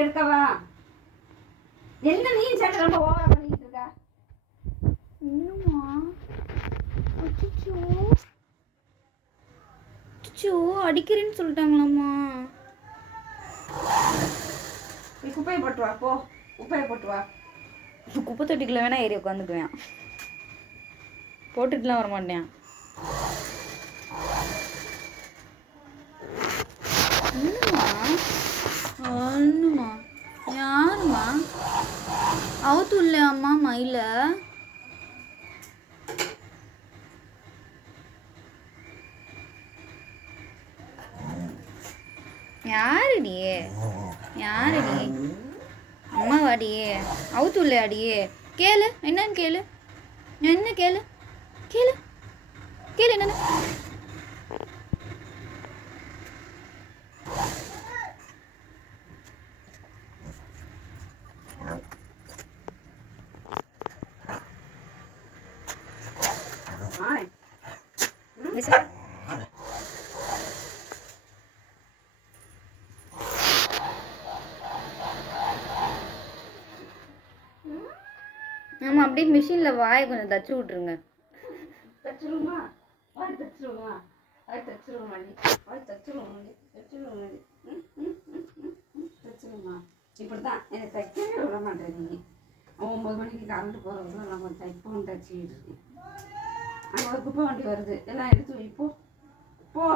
எடுக்கவா? என்ன நீ சட்டை ரொம்ப ஓவரா பண்ணிட்டு இருக்க? இன்னுமா? அச்சோ அடிக்கிறேன்னு சொல்லிட்டாங்களாம்மா. நீ குப்பையை போட்டு வா, போ குப்பையை போட்டு வா. குப்பை தொட்டிக்குள்ள வேணா ஏறி உட்காந்துக்குவேன், போட்டுட்டுலாம் வரமாட்டேன். ஒண்ணுமா யாருமா அவுத்து இல்ல அம்மா மயில? யாருடி யாருடி? அம்மா வாடியே அவுத்து இல்ல அடியே. கேளு என்னன்னு கேளு, என்ன கேளு கேளு கேளு என்னன்னு. ஆமா அப்படியே மிஷின்ல வாயை கொஞ்சம் தச்சு விட்டுருங்க. தச்சிருமா, வாய் தச்சிருமா, வாய் தச்சிருமா, வாய் தச்சிருமா, தச்சிருமா, தச்சிருமா. இப்படிதான் எனக்கு தைக்கவே விட மாட்டேன். நீ 9 மணிக்கு கரண்ட் போகிறவங்களும் நம்ம தைப்போம் தச்சுக்கிட்டு இருக்கேன். அங்கே ஒரு குப்பை வண்டி வருது, எல்லாம் எடுத்து வை போ போ.